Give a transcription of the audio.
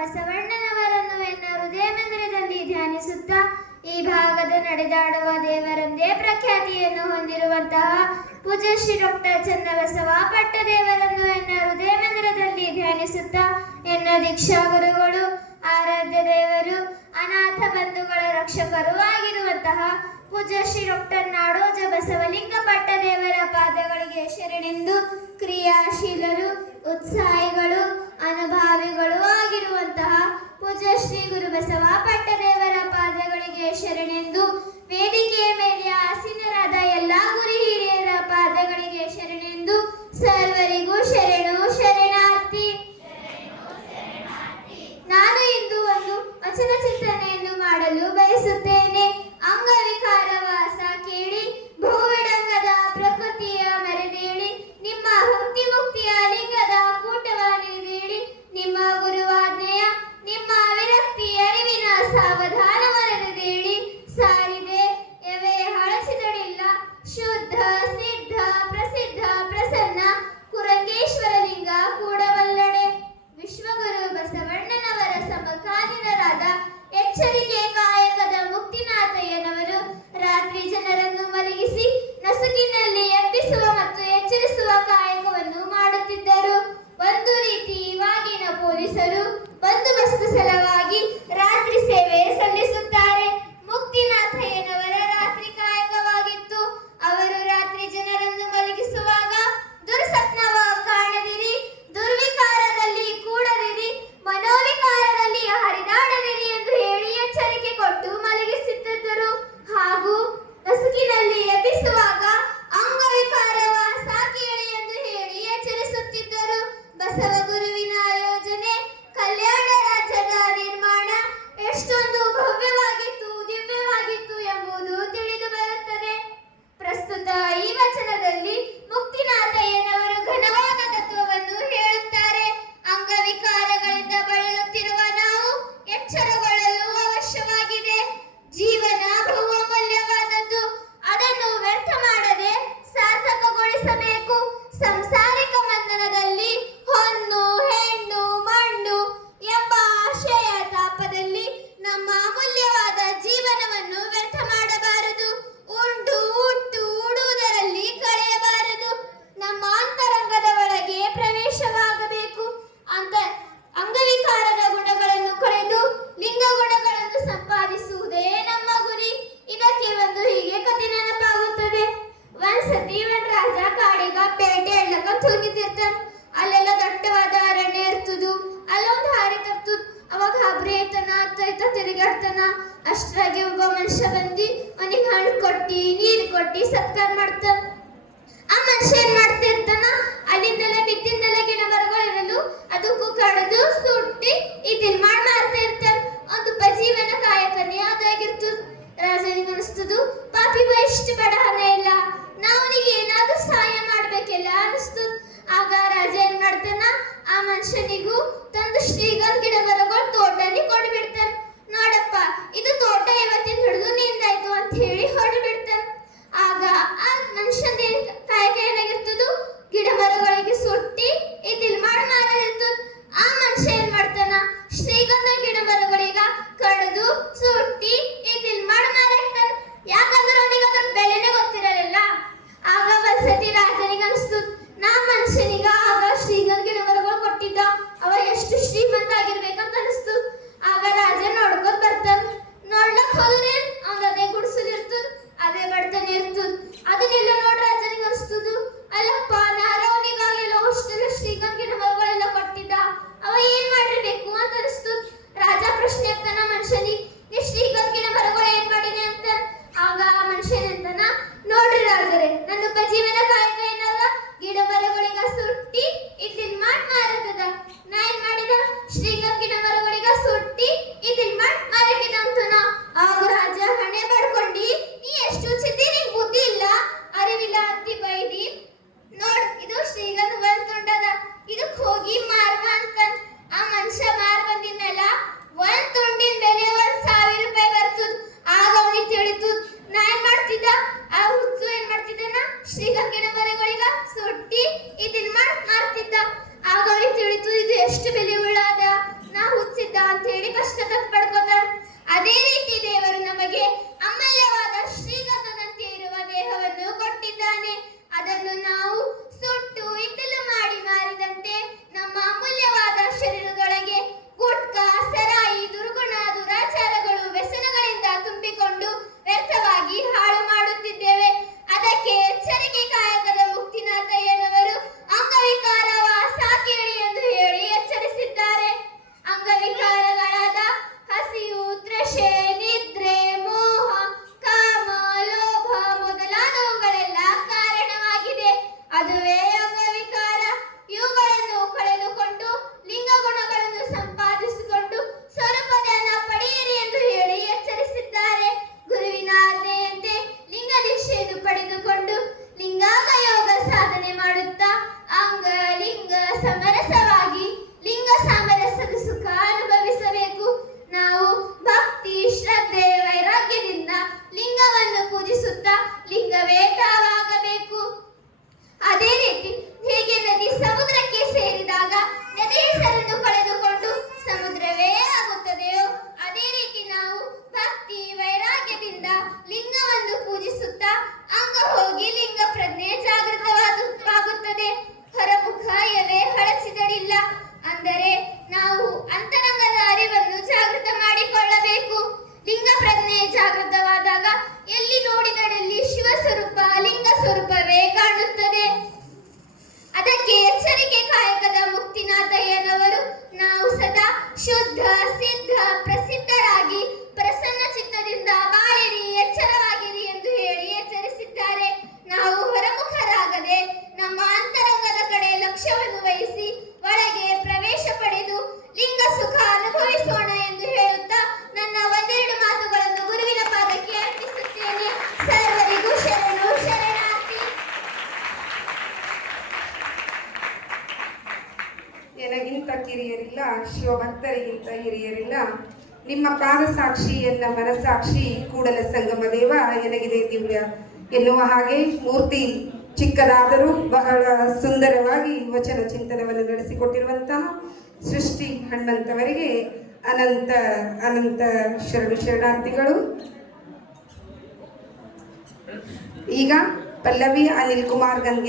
ಬಸವಣ್ಣನವರನ್ನು ಎನ್ನ ಹೃದಯ ಮಂದಿರದಲ್ಲಿ ಧ್ಯಾನಿಸುತ್ತಾ ಈ ಭಾಗದ ನಡೆದಾಡುವ ದೇವರೆಂದೇ ಪ್ರಖ್ಯಾತಿಯನ್ನು ಹೊಂದಿರುವಂತಹ ಪೂಜ್ಯ ಶ್ರೀ ಡಾಕ್ಟರ್ ಚನ್ನಬಸವ ಪಟ್ಟದೇವರನ್ನು ಎನ್ನ ಹೃದಯ ಮಂದಿರದಲ್ಲಿ ಧ್ಯಾನಿಸುತ್ತಾ ಎನ್ನ ದೀಕ್ಷಾ ಗುರುಗಳು, ಆರಾಧ್ಯ ದೇವರು, ಅನಾಥ ಬಂಧುಗಳ ರಕ್ಷಕರೂ ಆಗಿರುವಂತಹ ಪೂಜ್ಯ ಶ್ರೀ ಡಾಕ್ಟರ್ ನಾಡೋಜ ಬಸವಲಿಂಗ ಪಟ್ಟದೇವರ ಪಾದಗಳಿಗೆ ಶರಣೆಂದು ಕ್ರಿಯಾಶೀಲರು, ಉತ್ಸಾಹಿಗಳು, ಅನುಭಾವಿಗಳು ಆಗಿರುವಂತಹ ಪೂಜ್ಯ ಶ್ರೀ ಗುರು ಬಸವ ಪಟ್ಟದೇವರ ಪಾದಗಳಿಗೆ ಶರಣೆಂದು ವೇದಿಕೆಯ ಮೇಲೆ ಆಸೀನರಾದ ಎಲ್ಲಾ ಗುರು ಹಿರಿಯರ ಪಾದಗಳಿಗೆ ಶರಣೆಂದು ಸರ್ವರಿಗೂ ಶರಣು ಶರಣಾರ್ಥಿ. ನಾನು ಇಂದು ಒಂದು ವಚನ ಚಿಂತನೆಯನ್ನು ಮಾಡಲು ಬಯಸುತ್ತೇನೆ. ಅಂಗವಿಕಾರ ವಾಸ ಕೇಳಿ, ಭೂವಿಡಂಗದ ಪ್ರಕೃತಿಯ ಮೆರೆದೇಳಿ, ನಿಮ್ಮ ಭಕ್ತಿ ಮುಕ್ತಿಯ ಲಿಂಗದ ಕೂಟವ ನೆನೆದೇಳಿ, ನಿಮ್ಮ ಗುರುವಾಜ್ಞೆಯ ನಿಮ್ಮ ವಿರಕ್ತಿ ಅರಿವಿನ ಸಾವಧಾನವನೆದೇಳಿ, ಸಾರಿದೆ ಎವೆ ಹಳಸಿದಳಿಲ್ಲ ಶುದ್ಧ ಸಿದ್ಧ ಪ್ರಸಿದ್ಧ ಪ್ರಸನ್ನ ಕುರಂಗೇಶ್ವರ ಲಿಂಗ ಕೂಡವಲ್ಲಡೆ. ವಿಶ್ವಗುರು ಬಸವಣ್ಣನವರ ಸಮಕಾಲೀನರಾದ ಎಚ್ಚರಿಕೆ ಕಾಯಕದ ಮುಕ್ತಿನಾಥಯ್ಯನವರು ರಾತ್ರಿ ಜನರನ್ನು ಮಲಗಿಸಿ ನಸುಕಿನಲ್ಲಿ ಎಬ್ಬಿಸುವ ಮತ್ತು ಎಚ್ಚರಿಸುವ ಕಾಯಕವನ್ನು ಮಾಡುತ್ತಿದ್ದರು. ಒಂದು ರೀತಿ ಇವಾಗಿನ ಪೊಲೀಸರು ಬಂದೋಬಸ್ತ್ ಸಲುವಾಗಿ ರಾತ್ರಿ ಸೇವೆ ಸಲ್ಲಿಸುತ್ತಾರೆ. ಮುಕ್ತಿನಾಥಯ್ಯನವರ ರಾತ್ರಿ ಕಾಯಕವಾಗಿತ್ತು. ಅವರು ರಾತ್ರಿ ಜನರನ್ನು ಮಲಗಿಸುವಾಗ ದುರ್ಸಪ್ನವ ಕಾಣದಿರಿ, ದುರ್ವಿಕಾರದಲ್ಲಿ ಕೂಡದಿರಿ, ಮನೋವಿಕಾರದಲ್ಲಿ ಹರಿದಾಡದಿರಿ ಎಂದು ಹೇಳಿ ಎಚ್ಚರಿಕೆ ಕೊಟ್ಟು ಮಲಗಿಸುತ್ತಿದ್ದರು. ಹಾಗೂ ನಸುಕಿನಲ್ಲಿ ಎಬ್ಬಿಸುವಾಗ ಅಂಗವಿಕಾರವ ಸಾಕೇಳಿ ಎಂದು ಹೇಳಿ ಎಚ್ಚರಿಸುತ್ತಿದ್ದರು. ಬಸವ ಗುರುವಿನ ಯೋಜನೆ ಕಲ್ಯಾಣ ರಾಜ್ಯದ ನಿರ್ಮಾಣ ಎಷ್ಟೊಂದು ಭವ್ಯವಾಗಿತ್ತು, ದಿವ್ಯವಾಗಿತ್ತು ಎಂಬುದು ತಿಳಿದು ಬರುತ್ತದೆ. ಪ್ರಸ್ತುತ ಈ ವಚನದಲ್ಲಿ ಮುಕ್ತಿನಾಥಯ್ಯನವರು ಘನವಾದ ತತ್ವವನ್ನು ಹೇಳುತ್ತಾರೆ. ಅಂಗವಿಕಾರಗಳಿಂದ ಬಳಲುತ್ತಿರುವ ನಾವು ಎಚ್ಚರಗೊಳ್ಳಲು ಅವಶ್ಯವಾಗಿದೆ. ಜೀವನ ಬಹುಮೂಲ್ಯವಾದದ್ದು. ಅದನ್ನು ವ್ಯರ್ಥ ಮಾಡದೆ ಸಾರ್ಥಕಗೊಳಿಸಬೇಕು. ಸಂಸಾರಿಕ ಬಂಧನದಲ್ಲಿ ಹೊನ್ನು ಹೆಣ್ಣು ಮಣ್ಣು ಎಂಬ ಆಶಯ ತಾಪದಲ್ಲಿ ನಮ್ಮ ಅಮೂಲ್ಯವಾದ ಜೀವನವನ್ನು ವ್ಯರ್ಥ ಮಾಡಬಾರದು. ಉಂಡು ಉಟ್ಟು ಉಡುವುದರಲ್ಲಿ ಕಳೆಯಬಾರದು. ನಮ್ಮ ಅಂತರಂಗದ ಒಳಗೆ ಪ್ರವೇಶವಾಗಬೇಕು. ಅಂಗವಿಕಾರದ ಗುಣಗಳನ್ನು ಕಳೆದು ಲಿಂಗ ಗುಣಗಳನ್ನು ಸಂಪಾದಿಸುವುದೇ ನಮ್ಮ ಗುರಿ. ಇದಕ್ಕೆ ಒಂದು ಹೀಗೆ ಕಥೆ ನೆನಪಾಗುತ್ತದೆ. ಒಂದ್ಸತಿ ಒಂದ್ ರಾಜ ಕಾಡಿಗ ಪೇಟೆ ಎಳ್ಳಕ ತೂಗಿತಿರ್ತಾನ. ಅಲ್ಲೆಲ್ಲ ದಟ್ಟವಾದ ಅರಣ್ಯ ಇರ್ತದು. ಅಲ್ಲೊಂದು ಹಾರಿ ತಪ್ತದ. ಅವಾಗ ಹಬ್ರಿ ಐತನ ಅತ್ತ ತಿರುಗಾಡ್ತಾನ. ಅಷ್ಟ್ರಾಗಿ ಒಬ್ಬ ಮನುಷ್ಯ ಬಂದಿ ಅವನಿಗೆ ಹಣ್ಣು ಕೊಟ್ಟಿ ನೀರು ಕೊಟ್ಟಿ ಸತ್ಕಾರ ಮಾಡ್ತಾನ. ಆ ಮನುಷ್ಯ ಏನ್ ಮಾಡ್ತಿರ್ತಾನ, ಅಲ್ಲಿಂದೆಲ್ಲ ಬಿತ್ತಿಂದೆಲ್ಲ ಗಿಡ ಮರಗಳು ಇರಲು ಅದಕ್ಕೂ ಕಡಿದು ಸುಟ್ಟಿ ಇದನ್ ಮಾಡ್ತಾ ಇರ್ತಾನ. ಒಂದು ಜೀವನ ಕಾಯಕನೇ ಅದಾಗಿರ್ತದ. ರಾಜನಿಗೆ ಅನಿಸ್ತದು, ಪಾಪಿಗೂ ಎಷ್ಟು ಬಡ ಹಣ ಇಲ್ಲ, ನಾವನಿಗೆ ಏನಾದ್ರೂ ಸಹಾಯ ಮಾಡ್ಬೇಕೆಲ್ಲ ಅನಿಸ್ತದ. ಆಗ ರಾಜ ಏನ್ ಮಾಡ್ತಾನ, ಆ ಮನುಷ್ಯನಿಗೂ ತಂದು ಶ್ರೀಗಂಧ ಗಿಡ ಮರಗಳು ತೋಟದಲ್ಲಿ ಕೊಡ್ಬಿಡ್ತಾನ. ನೋಡಪ್ಪ, ಇದು ತೋಟ ಇವತ್ತಿನ ಹಿಡಿದು ನಿಂದಾಯ್ತು ಅಂತ ಹೇಳಿ ಹೊರಬಿಡ್ತಾನ. ಆಗ ಆ ಮನುಷ್ಯನ ಕಾಯಕ ಏನಾಗಿರ್ತದ, ಗಿಡ ಮರಗಳಿಗೆ ಸುಟ್ಟಿ ಇದಿಲ್ ಮಾರದಿರ್ತದ. ಆ ಮನುಷ್ಯ ಏನ್ ಮಾಡ್ತಾನ, ಶ್ರೀಗಂಧ ಗಿಡ ಮರಗಳಿಗ ಕಡಿದು ಸುಟ್ಟಿ ಇದಿಲ್ ಮಾರಾಕ್ತಾನ. ಯಾಕಂದ್ರೆ ಅವನಿಗೆ ಅದ್ರ ಬೆಲೆನೇ ಗೊತ್ತಿರಲಿಲ್ಲ. ಆಗ ಒಂದ್ಸತಿ ರಾಜನಿಗೆ ಅನಿಸ್ತದ, ನಾ ಮನುಷ್ಯನಿಗ ಆಗ ಶ್ರೀಗಂಧ ಗಿಡ ಮರಗಳು ಕೊಟ್ಟಿದ್ದ, ಅವ ಎಷ್ಟು ಶ್ರೀಮಂತ ಆಗಿರ್ಬೇಕಂತ ಸಮರಸವಾಗಿ ಲಿಂಗ ಸಾಮರಸ್ಯದ ಸುಖ ಅನುಭವಿಸಬೇಕು. ನಾವು ಭಕ್ತಿ ಶ್ರದ್ಧೆ ವೈರಾಗ್ಯದಿಂದ ಲಿಂಗವನ್ನು ಪೂಜಿಸುತ್ತಾ ಲಿಂಗವೇ ತಾವಾಗಬೇಕು. ಅದೇ ರೀತಿ ಹೇಗೆ ನದಿ ಸಮುದ್ರಕ್ಕೆ ಸೇರಿದಾಗ ನದಿ ಹೆಸರನ್ನು ಕಳೆದುಕೊಂಡು ಸಮುದ್ರವೇ ಆಗುತ್ತದೆಯೋ ಅದೇ ರೀತಿ ನಾವು ಭಕ್ತಿ ವೈರಾಗ್ಯದಿಂದ ಲಿಂಗವನ್ನು ಪೂಜಿಸುತ್ತಾ ಅಂಗ ಹೋಗಿ ಲಿಂಗ ಪ್ರಜ್ಞೆ ಜಾಗೃತವಾಗುತ್ತದೆ. ಹೊರಮುಖ ಎವೆ ಹಳಚಿದಡಿಲ್ಲ ಅಂದರೆ ನಾವು ಅಂತರಂಗದ ಅರಿವನ್ನು ಜಾಗೃತ ಮಾಡಿಕೊಳ್ಳಬೇಕು. ಲಿಂಗ ಪ್ರಜ್ಞೆ ಜಾಗೃತವಾದಾಗ ಎಲ್ಲಿ ನೋಡಿದರಲ್ಲಿ ಶಿವ ಸ್ವರೂಪ ಲಿಂಗ ಸ್ವರೂಪವೇ ಕಾಣುತ್ತದೆ. ಅದಕ್ಕೆ ಎಚ್ಚರಿಕೆ ಕಾಯಕದ ಮುಕ್ತಿನಾಥಯ್ಯನವರು ನಾವು ಸದಾ ಶುದ್ಧ ಸಿದ್ಧ ಪ್ರಸಿದ್ಧರಾಗಿ ಪ್ರಸನ್ನ ಚಿತ್ತದಿಂದ ಬಾಳಿರಿ ಎಚ್ಚರವಾಗಿರಿ ಎಂದು ಹೇಳಿ ಎಚ್ಚರಿಸಿದ್ದಾರೆ. ನಾವು ಹೊರಮುಖರಾಗದೆ ನಮ್ಮ ಅಂತರಂಗದ ಕಡೆ ಲಕ್ಷ್ಯವನ್ನು ವಹಿಸಿ ಒಳಗೆ ಪ್ರವೇಶ ಪಡೆದು ಲಿಂಗ ಸುಖ ಅನುಭವಿಸೋಣ ಎಂದು ಹೇಳುತ್ತಾ ನನ್ನ ಒಂದೆರಡು ಮಾತುಗಳನ್ನು ಗುರುವಿನ ಪಾದಕ್ಕೆ ಅರ್ಪಿಸುತ್ತೇನೆ. ಸರ್ವರಿಗೂ ಶರಣು ಶರಣಾರ್ಥಿ. ಎನಗಿಂತ ಕಿರಿಯರಿಲ್ಲ, ಶಿವಭಕ್ತರಿಗಿಂತ ಹಿರಿಯರಿಲ್ಲ. ನಿಮ್ಮ ಪಾದ ಸಾಕ್ಷಿ ಎನ್ನ ಮನಸಾಕ್ಷಿ, ಕೂಡಲ ಸಂಗಮ ದೇವ ಎನಗಿದೆ ದಿವ್ಯ ಎನ್ನುವ ಹಾಗೆ ಮೂರ್ತಿ ಚಿಕ್ಕದಾದರೂ ಬಹಳ ಸುಂದರವಾಗಿ ವಚನ ಚಿಂತನವನ್ನು ನಡೆಸಿಕೊಟ್ಟಿರುವಂತಹ ಸೃಷ್ಟಿ ಹಣ್ಣಂತವರಿಗೆ ಅನಂತ ಅನಂತ ಶರಣಾರ್ಥಿಗಳು. ಈಗ ಪಲ್ಲವಿ ಅನಿಲ್ ಕುಮಾರ್ ಗಂಗೆ